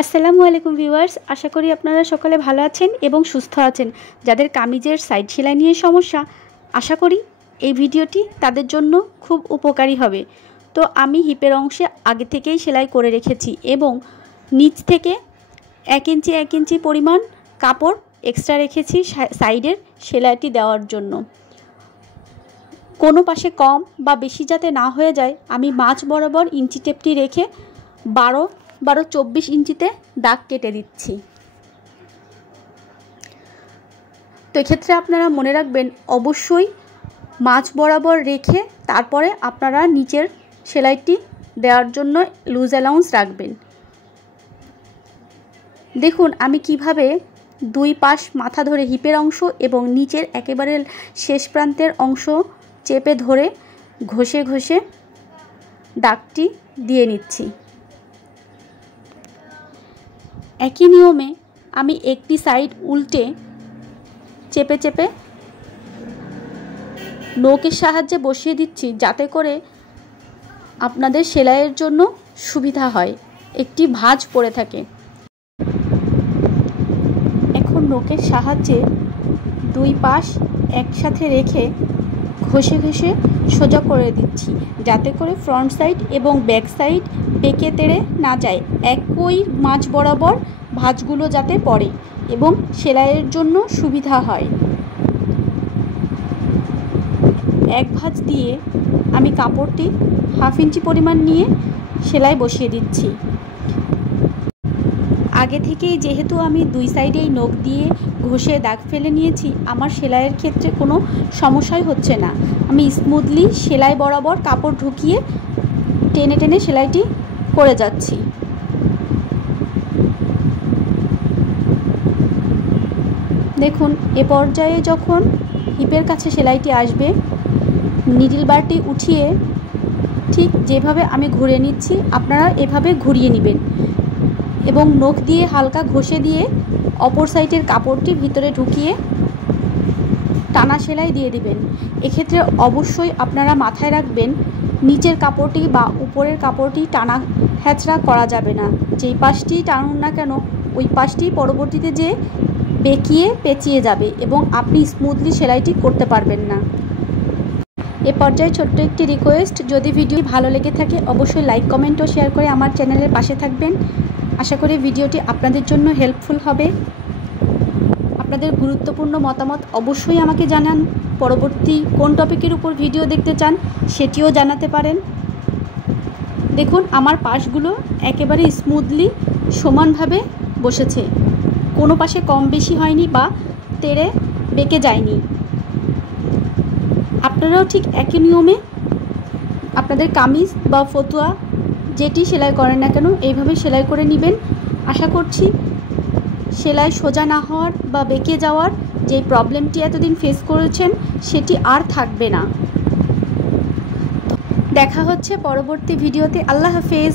আসসালামু আলাইকুম ভিউয়ার্স, আশা করি আপনারা সকলে ভালো আছেন এবং সুস্থ আছেন। যাদের কামিজের সাইড সেলাই নিয়ে সমস্যা, আশা করি এই ভিডিওটি তাদের জন্য খুব উপকারী হবে। তো আমি হিপের অংশে আগে থেকেই সেলাই করে রেখেছি এবং নিচ থেকে 1 ইঞ্চি পরিমাণ কাপড় এক্সট্রা রেখেছি সাইডের সেলাইটি দেওয়ার জন্য। কোনো পাশে কম বা বেশি যাতে না হয়ে যায়, আমি মাঝ বরাবর ইঞ্চি টেপটি রেখে 12-24 ইঞ্চিতে দাগ কেটে দিচ্ছি। তো এক্ষেত্রে আপনারা মনে রাখবেন, অবশ্যই মাঝ বরাবর রেখে তারপরে আপনারা নিচের সেলাইটি দেওয়ার জন্য লুজ অ্যালাউন্স রাখবেন। দেখুন আমি কিভাবে দুই পাশ মাথা ধরে হিপের অংশ এবং নিচের একেবারে শেষ প্রান্তের অংশ চেপে ধরে ঘষে ঘষে দাগটি দিয়ে নিচ্ছি। একই নিয়মে আমি একটি সাইড উল্টে চেপে চেপে নখের সাহায্যে বসিয়ে দিচ্ছি, যাতে করে আপনাদের সেলাইয়ের জন্য সুবিধা হয়, একটি ভাঁজ পড়ে থাকে। এখন নখের সাহায্যে দুই পাশ একসাথে রেখে ঘষে ঘষে সোজা করে দিচ্ছি, যাতে করে ফ্রন্ট সাইড এবং ব্যাক সাইড বেঁকে তেড়ে না যায়। একই মাঝ বরাবর ভাঁজগুলো যাতে পড়ে এবং সেলাইয়ের জন্য সুবিধা হয়। এক ভাঁজ দিয়ে আমি কাপড়টি 1/2 ইঞ্চি পরিমাণ নিয়ে সেলাই বসিয়ে দিচ্ছি। আগে থেকেই যেহেতু আমি দুই সাইডেই নখ দিয়ে ঘষে দাগ ফেলে নিয়েছি, আমার সেলাইয়ের ক্ষেত্রে কোনো সমস্যাই হচ্ছে না। আমি স্মুথলি সেলাই বরাবর কাপড় ঢুকিয়ে টেনে টেনে সেলাইটি করে যাচ্ছি। দেখুন এ পর্যায়ে যখন হিপের কাছে সেলাইটি আসবে, নিডল বারটি উঠিয়ে ঠিক যেভাবে আমি ঘুরে নিচ্ছি, আপনারা এভাবে ঘুরিয়ে নেবেন এবং নখ দিয়ে হালকা ঘষে দিয়ে অপর সাইডের কাপড়টি ভিতরে ঢুকিয়ে টানা সেলাই দিয়ে দিবেন। এক্ষেত্রে অবশ্যই আপনারা মাথায় রাখবেন, নিচের কাপড়টি বা উপরের কাপড়টি টানা হ্যাচড়া করা যাবে না। যেই পাশটি টানুন না কেন, ওই পাশটি পরবর্তীতে যে বেঁকিয়ে পেঁচিয়ে যাবে এবং আপনি স্মুথলি সেলাইটি করতে পারবেন না। এ পর্যায়ে ছোট্ট একটি রিকোয়েস্ট, যদি ভিডিও ভালো লেগে থাকে অবশ্যই লাইক, কমেন্ট ও শেয়ার করে আমার চ্যানেলের পাশে থাকবেন। আশা করি ভিডিওটি আপনাদের জন্য হেল্পফুল হবে। আপনাদের গুরুত্বপূর্ণ মতামত অবশ্যই আমাকে জানান। পরবর্তী কোন টপিকের উপর ভিডিও দেখতে চান সেটিও জানাতে পারেন। দেখুন আমার পাশগুলো একেবারে স্মুথলি সমানভাবে বসেছে, কোনো পাশে কম বেশি হয়নি বা তেড়ে বেঁকে যায়নি। আপনারাও ঠিক একই নিয়মে আপনাদের কামিজ বা ফতুয়া যেটি সেলাই করেন না কেন এইভাবে সেলাই করে নেবেন। আশা করছি সেলাই সোজা না হওয়ার বা বেঁকে যাওয়ার যে প্রবলেমটি এতদিন ফেস করেছেন সেটি আর থাকবে না। দেখা হচ্ছে পরবর্তী ভিডিওতে। আল্লাহ হাফেজ।